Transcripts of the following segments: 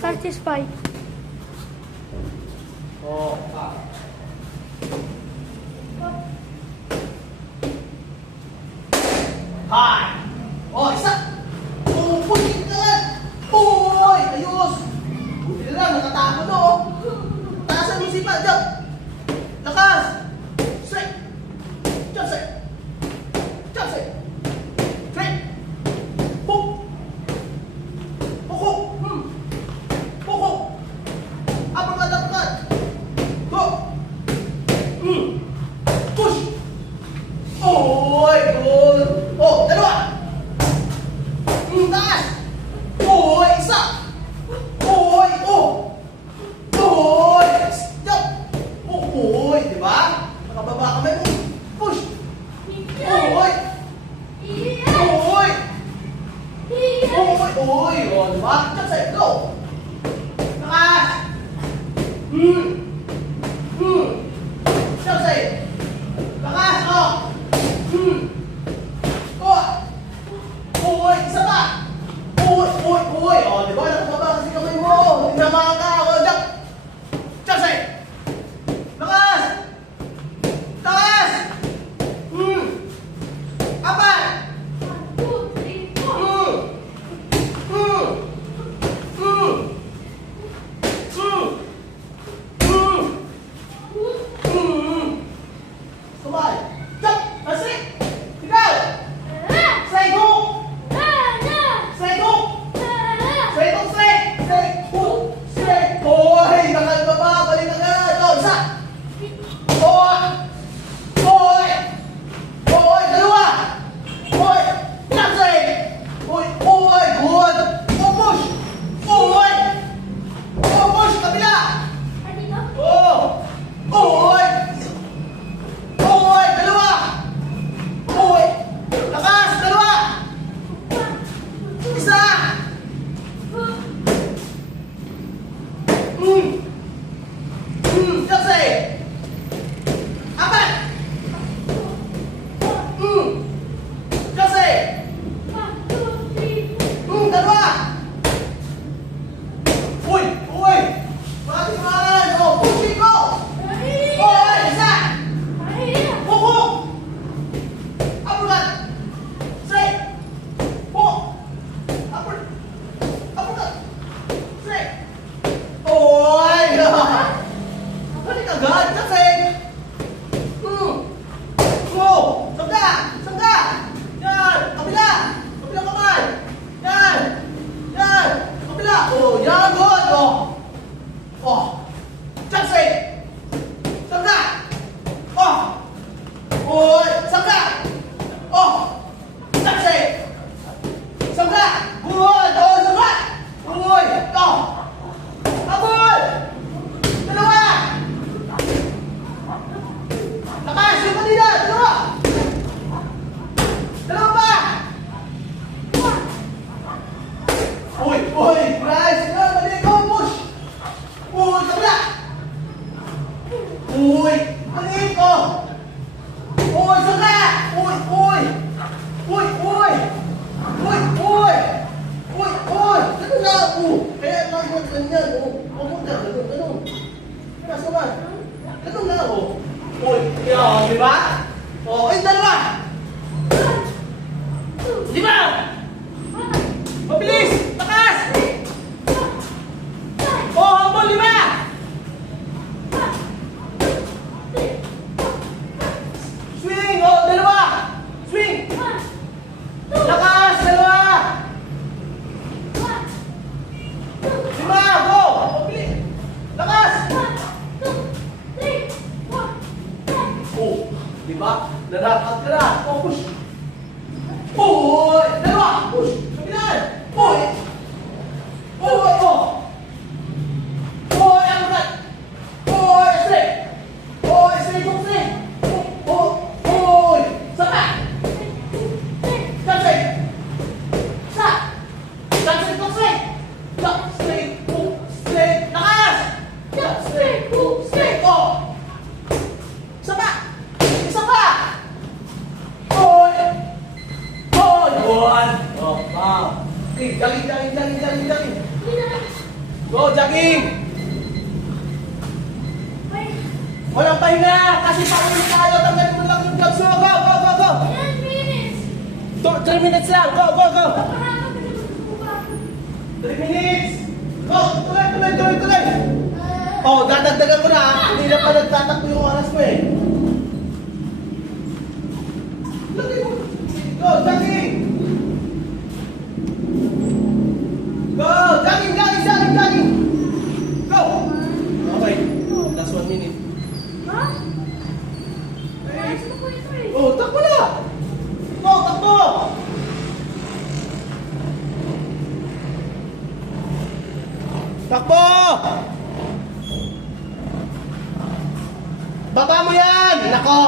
Satisfied. Oh. Hi! Oh, isa! Oh, puti na yan! Uy! Ayos! Buti na lang, nakatago na oh! Taasan mo si Pa, jump! Lakas! Straight! Jump straight! Jump straight! Straight! Hook! Hook! Hook! Hook! Hook! Uppercut! Uppercut! Go! Push! Oy! Good! Oh, dalawa! Taas! Oy! Isa! Oy! Oh! Oy! Jump! Oy! Diba? Nakababa kamay mo. Push! Oy! Oy! Oy! Oy! O, diba? Jump side! Go! Taas! Jump side! Taas! Oh! Uy! Isa pa! Uy! Uy! Uy! O, di ba? Nakababa kasi kamay mo. Hindi na makaka. O, jump! Jump side! Lakas! Taas! Apat! Kumay! Jump! Kasi! Ikaw! Straight hook! Straight hook! Straight hook! Straight! Straight hook! Straight! Hoy! Nakalbaba! Balik agad! O, isa! Hoy! Hoy! Hoy! Dalawa! Hoy! Jump straight! Hoy! Hoy! Good! O, push! Hoy! O, push! Kabila! Oh! Hoy! Hoy! Dalawa! Hoy! Lakas! Dalawa! Isa! Kasi! Apat! Kasi! Dalawa! Uy! Uy! Pati man! O, pushing ko! Hoy! Isa! Hukuk! Uppercut! Straight! Hook! Uppercut! Straight! Hoy! Balik agad kasi! Go! Sangga! Sangga! Yan! Kabila! Kabila kamay! Yan! Yan! Kabila! Oh, yan! Good! Oh! Oh! Jump straight! Sangga! Oh! Hoy! Sangga! Oh! Jump straight! Sangga! Good! Oh, sangga! Hoy! Oh! Abol! Dalawa! Lakas! Yung kanina! Dalawa! Dalawa pa! Uy! Uy! Bryce! Yan! Mali ko! Push! Uy! Kabila! Uy! Mali ko! Uy! Sangga! Uy! Uy! Uy! Uy! Uy! Uy! Uy! Uy! Ganun na! Kaya lang yung ganyan! Huwag na! Ganun! Ganun! Ganun! Ganun na! Uy! Yan! Di ba? O! Ay! Dalawa! Lima! Mabilis! Takas! O! Hambol! Lima! Swing! O! Dalawa! Swing! Lakas! Dalawa! Lima! Go! Mabilis! Lakas! Oh! Di ba? Narapat ka na! Focus! Uy! Dalawa! Okay, jogging. Go, jogging! Walang pahinga! Kasi pauwi tayo, tanggalin mo lang yung gloves mo. Go! 3 minutes lang, go! 3 minutes! Go, tuloy! Oh, dadagdagan ko na ha. Hindi na pa nagtatakbo yung oras mo eh. Go, jogging! Go, jogging! Go! Okay, last 1 minute. Oh, takbo na! Go, takbo! Takbo! Baba mo yan! Nako!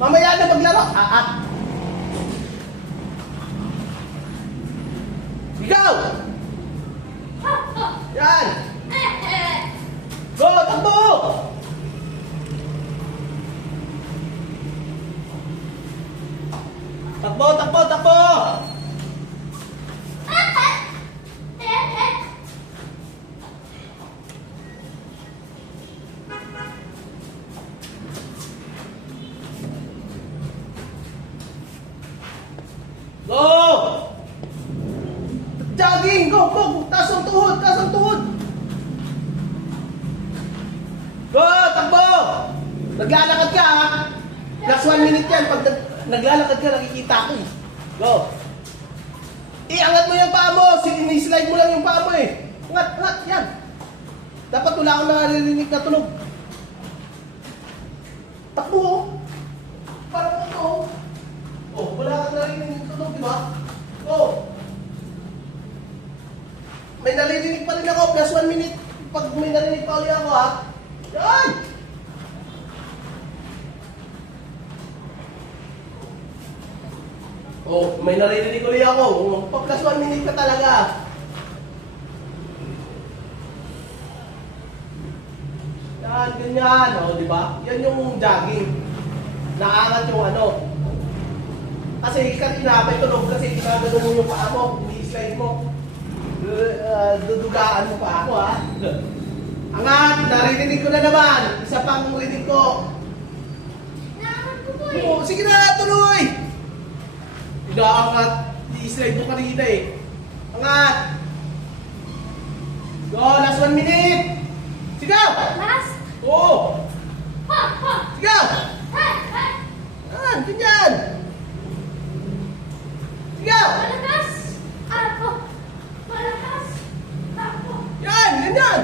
Mamaya na maglaro! Ikaw! Yan! Go! Takbo! Takbo! Go! Jogging! Go! Taas ang tuhod! Go! Takbo! Naglalakad ka ha! Last 1 minute yan. Pag naglalakad ka, nakikita ko eh. Go! Iangat mo yung paa mo! Slide mo lang yung paa mo eh. Angat! Yan! Dapat wala akong naririnig na tunog. Takbo! Parang ito. Oh, wala kang naririnig na tunog, di ba? Go! May naririnig pa rin ako. Plus 1 minute. Pag may narinig pa ulit ako ha. Yan! Oh, may naririnig ulit ako. Pag plus 1 minute ka talaga. Yan, ganyan. O, di ba? Yan yung jogging. Naangat yung ano. Kasi kanina may tunog kasi ginagano mo yung paa mo. I-slide mo. Dudugaan mo pa ako ha. Angat, naririnig ko na naman. Isa pang rinig ko. Oh, sige na, tuloy! Inaangat. I-slide mo kanina eh. Angat! Go, last 1 minute! Sigaw! Last? Oo! Sigaw! Yan, ganyan! Sigaw! Malakas! Ako! Malakas! Ako! Yan, ganyan!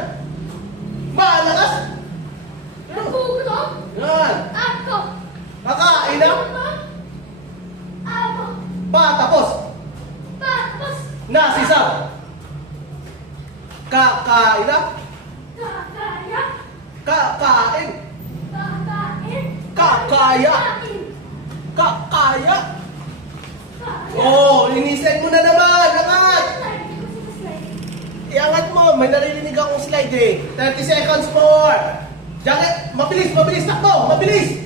Malakas! Nagugulo! Yan! Ako! Kakain na! Ako! Patapos! Tapos! Nasisaw! Kakain na! Kakaya! Kakain! Kakain! Kakaya! Kain! Kakaya! Kaya! Oh, inislide mo na naman! Angat! Slide! Hindi ko sinaslide. Iangat mo! May naririnig akong slide eh. 30 seconds more! Jacket! Mabilis! Takbo! Mabilis!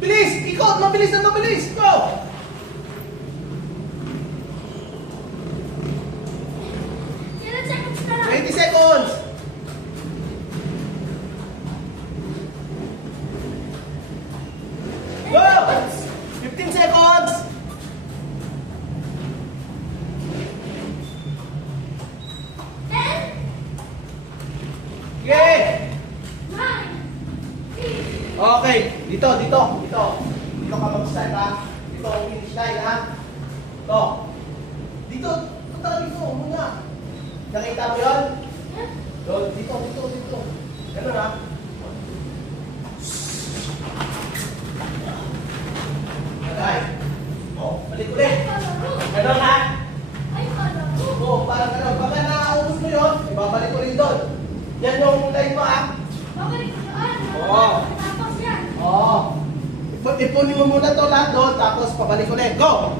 Bilis! Ikot! Mabilis! Go! Ilan seconds na lang? 20 seconds! Go! 15 seconds! 10, Okay! 9, 8, Okay, dito ka mag-start ha. Dito ang finish line ha. Dito. Dito muna. Nakita mo yun? Dito. Ganun ha. Okay. Oh, balik ulit. Ganun ha. ay palaro. Oh, parang ganun. Pagka nakaubos mo yun, ibabalik ko rin doon. Yan yung line mo ha. Babalik ko doon. Oo. Tapos yan. Oo. Ipunin mo muna to lahat doon, tapos pabalik ulit. Go!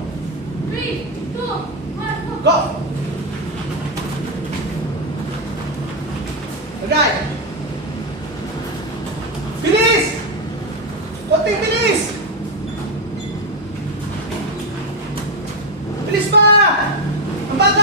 3, 2, 1, Go! Okay. Bilis! Konting bilis! Bilis pa! Ang bagal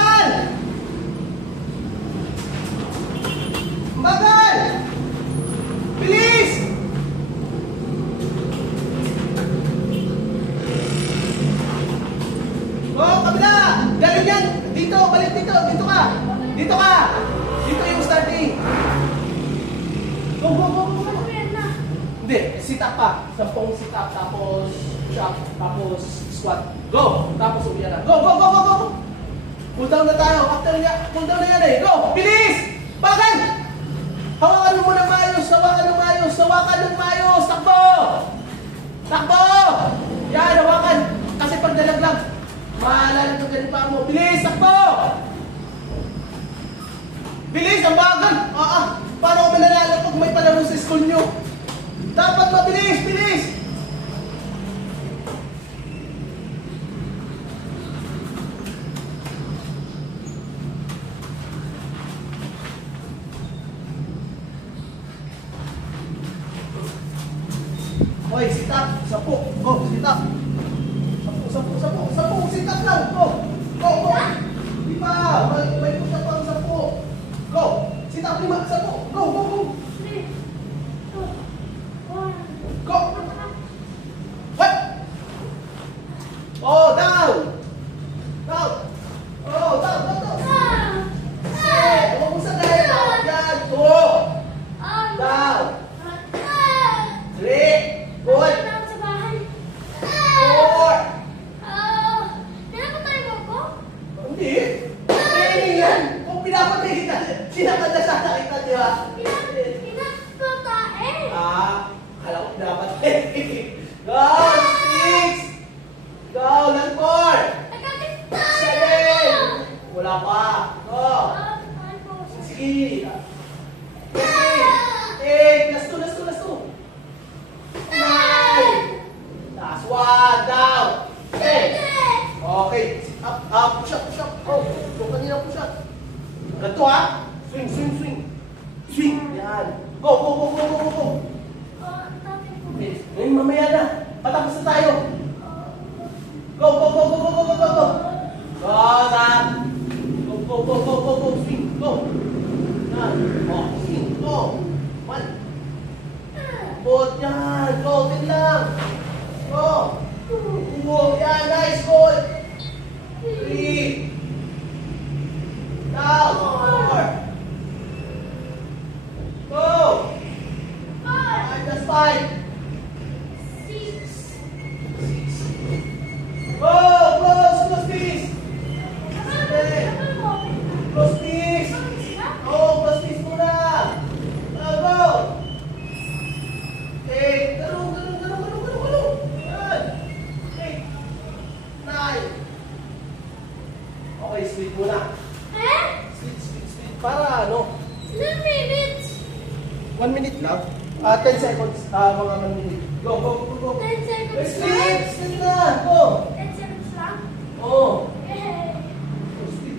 balik dito. Dito ka. Dito ka. Dito yung starting. Go, go, go, go, go. Ano yan na? Hindi, sit up pa. 10 sit up, tapos push up, tapos squat. Go! Tapos umiyan na. Go, go, go, go, go! Cool down na tayo. After niya, cool down na yan eh. Go! Bilis! Bakal! Hawakan mo ng maayos, hawakan ng maayos, hawakan ng maayos. Takbo! Takbo! Yan, hawakan. Kasi pag nalaglag, maalalim yung ganun pa mo. Bilis! Takbo! Bilis! Ang bagal! Paano ko mananalo pag may palaro sa school nyo? Dapat mabilis! Bilis! Hoy, sit up! Sapo! Go! Sit up! Sapo! Sit up lang! Go! Go! Go! Di ba? May puta pang sapo! Go! Sit up 5! Sapo! Go! Go! Go! 3, 2, 1. Go! What? Oh, down! Down! Oh, down! Huwag mo sa gaya! Yan! 2! Down! 3! Good! 4! Hindi! Training yan! Kung pinapatay kita, sinakad na sana kita, di ba? Kala ko pinapatay. Go! 6! Go! Lang 4! 7! Wala pa! Go! Sige! 8! Last 2! 9! Last 1! Down! 10! Okay. Up. Push up. Oh, yung kanina push up. Ganito ha. Swing. Yan. Go. Ngayon mamaya na. Patapos na tayo. Go. Go, Sam. Go. Swing. Go. Yan. Oh, swing. Go. 1. Bot yan. Go. Tin lang. Go. Yan. Nice. Goal. 3. Down. 4. Go. 5. 6. Go. Close please. Close please. Oh, close please muna. Go. 8. Ganun. Yan. 8. 9. Okay, split muna. Split. Para ano? 2 minutes. 1 minute lang. 10 seconds. Mga 1 minute. Go. 10 seconds Split. lang. Split na. Go. 10 seconds lang. Oh. Yay. Split.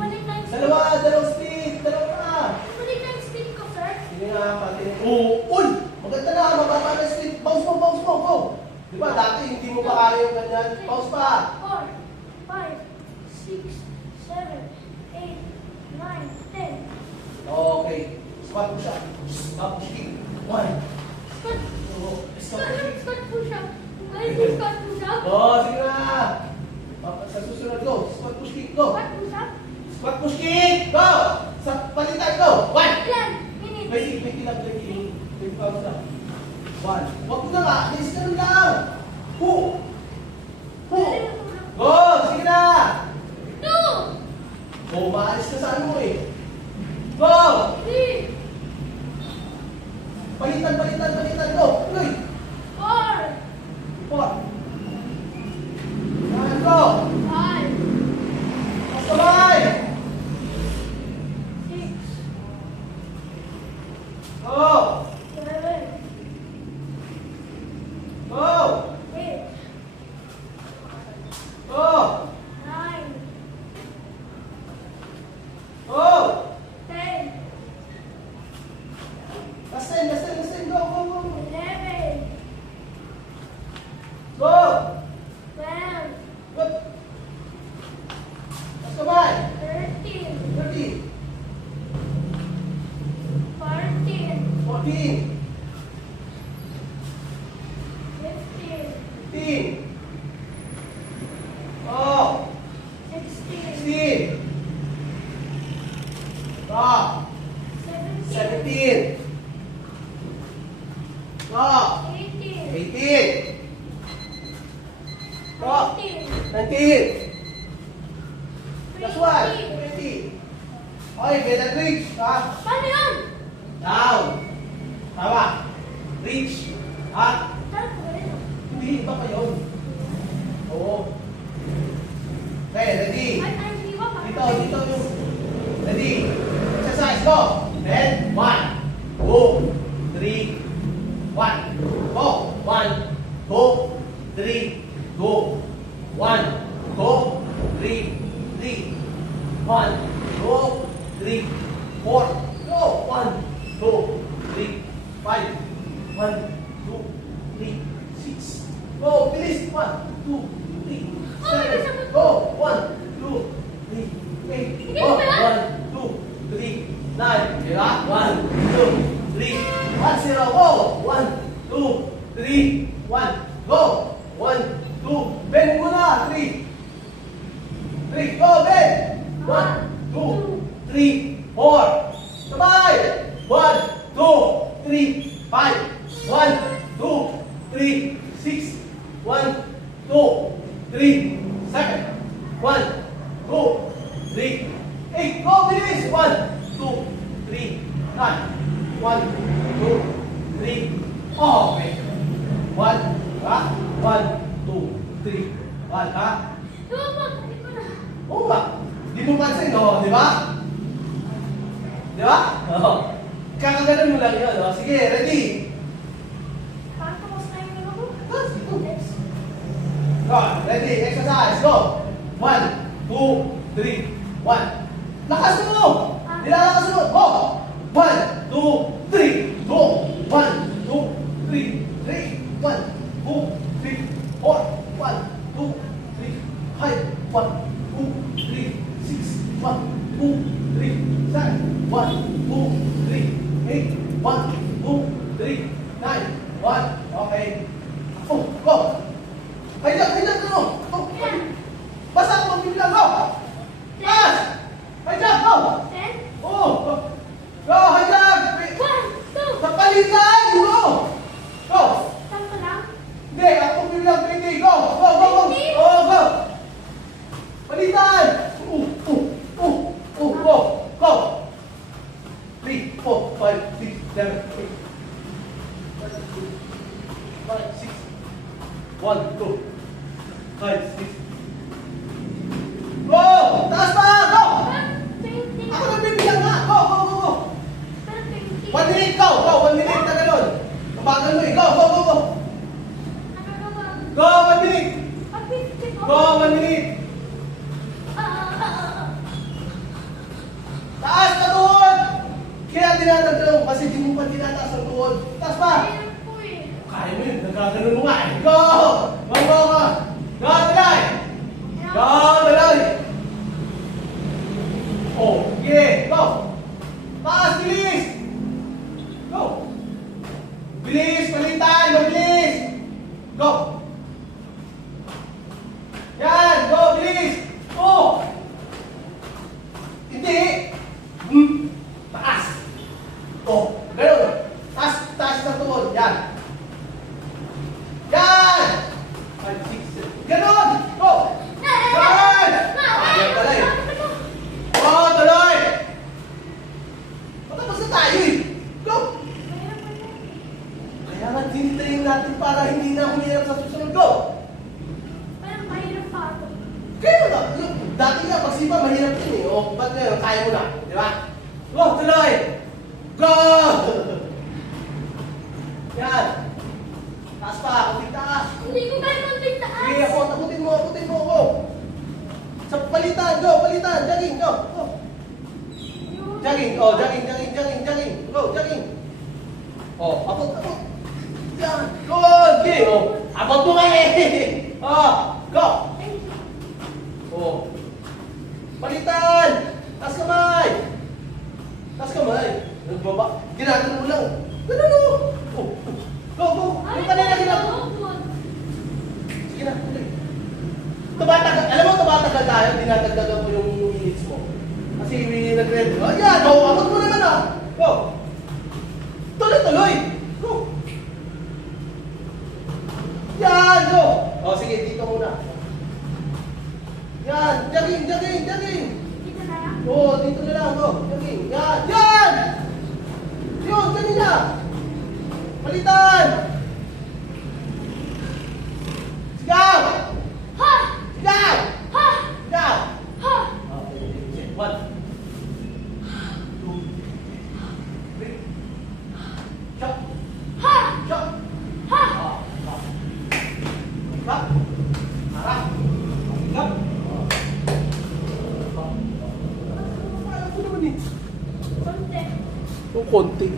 Balik na yung speed. Dalawang split. Dalawa na. Balik na yung speed ko, sir. Sige nga, pati. Oh. Uy! Maganda na. Mababa na split. Bounce mo. Go. Diba dati hindi mo pa kaya yung ganyan. Bounce pa. 4, 5, 6, 7, 8, 9, 10. Okay. Squat push up. Up kick. 1. Squat. 2. Squat push up. Squat push up. Oh, sige na. Sa susunod, go. Squat push kick, go. Squat push up. Squat push kick, go. Sa palitan, go. 1. Ilan? Minutes. May kilang. May pause na. 1. Huwag mo na nga. Alis ka lang. 2. Go. Sige na. 2, Oh, maalis ka sa ano eh. Go. 3, Palitan, go. Tuloy. 4, 4. Yan, go. 5, Sabay. 6, Go. 7, 8, Okay, get reach. Ha? Paano yun? Down. Tama. Reach. Ha? Saan ko ba rin? Hindi, iba pa yun. Oo. Okay, ready? Ay, hindi ba? Dito yung... Ready? Exercise, go! Then, 1, 2, 3, 1. Go! 1, 2, 3, go! 1, 2, 3, 3. 1, 2, 3, 4. Go! 1, 2, 3, 5. 1, 2, 3, 6. Go! Bilis! 1, 2, 3, 7. Go! 1, 2, 3, 8. Go! 1, 2, 3, 9. Diba? 1, 2, 3, 1, 0. Go! 1, 2, 3, 1. Go! 1, 2. Bend muna! 3. 3. Go! Bend! 1, 2, 3, 4. Sabay! 1, 2, 3, 5. 1, 2, 3, 6. 1, 2, 3, 7. 1, 2, 3, 8. Go! Bilis! 1, 2, 3, 9. 1, 2, 3. Okay. 1, ha? 1, 2, 3. 1, ha? Hindi ko na. Oo ba? Di mo pansin, no? Di ba? Di ba? Oo. Kakagalan mo lang yun, no? Sige, ready? Paano ko mas na yung ako? Let's go. Go, ready, exercise, go! 1, 2, 3, 1. Lakas mo! Nilalakas mo! Go! 1, 2, 3, go! 1, 2, 3, 3, 1, 2, 3, 4, 1, 2, 3, 5, 1, 2, 3, 6, 1, 2, 3, 7, 1, 2, 3, 8, 1, 2, 3, 9, 1. Okay. Oh, go! Hijack, go! Oh, basta mo, biglang, go! Pass! Hijack, go! 10, Oh, go! Go, hijack! 1, 2, Sa palitan, go! Go! saan ka lang? Hindi, ako biglang 20. Go! Go, go, go! 20? Oh, go! Palitan! Go! Go! 3, 4, 5, 6, 7, 8. 5, 6. 1, 2, 5, 6. Go! Taas pa! Go! 20. Ako nagbibilang nga! Go! Pero 20. 1 minute, go! Go! 1 minute na ganun! Kabagal mo eh! Go! Ano na ba? Go! 1 minute! Ah, 50 ko. Go! 1 minute! Taas ka doon! Kaya tinatagalaw mo kasi di mo pa tinataas ang doon. Taas pa! Ayun po eh. Kaya mo yun, nagkaganon mo nga eh. Go! Go ka! Go, talay! Go, talay! Oh, sige, go! Taas, bilis! Go! Bilis, palitan, mabilis! Go! Yan, go, bilis! Oh! Hindi! Taas! Oh, ganun! Taas ng tuhod, yan! Yan! 5, 6, 7. Ganun! Go! Yan! Yan talay! Go, tuloy! Matapos na tayo eh! Go! Kaya nga tinitayin natin para hindi na humihirap sa susunod. Go! Parang mahirap pa ako. Kaya nga, dati nga, pag sipa, mahirap yun eh. O, ba't ngayon, kaya mo na? Di ba? Go, tuloy! Go! Yan! Taas pa, kunting taas. Hindi ko kaya muntik taas. Sige, ako, takutin mo, go! Sa palitan, go, palitan, jogging, go! Jogging, oh, jogging. Go, jogging. Oh, abot. Yan, good! Okay, oh, abot mo nga eh! Oh, go! Oh. Palitan! Taas kamay! Nagbaba. Ginagano mo lang. Ganun o. Oh. Go! Yung kanina ginagawa. Sige na, tuloy. Tumatagal. Alam mo, tumatagal tayo. Dinadagdagan mo yung minutes mo. Kasi nag-ready. Oh, yan! Go! Abot mo naman ah! Go! Tuloy! Go! Yan! Go! Oh, sige, dito muna. Yan! Jogging! Dito na Kaya? Oo, dito na lang. Oh, sige. Yan! Yan! Yun, kanina! Palitan! Sigaw! Ha! Sigaw! Ha! Sigaw! Ha! Okay, sige. 1, 2, 3. Shot! Ha! Shot! Ha! Shot! Harap! Harap! Ayaw ko naman eh. Konti. Yung konti.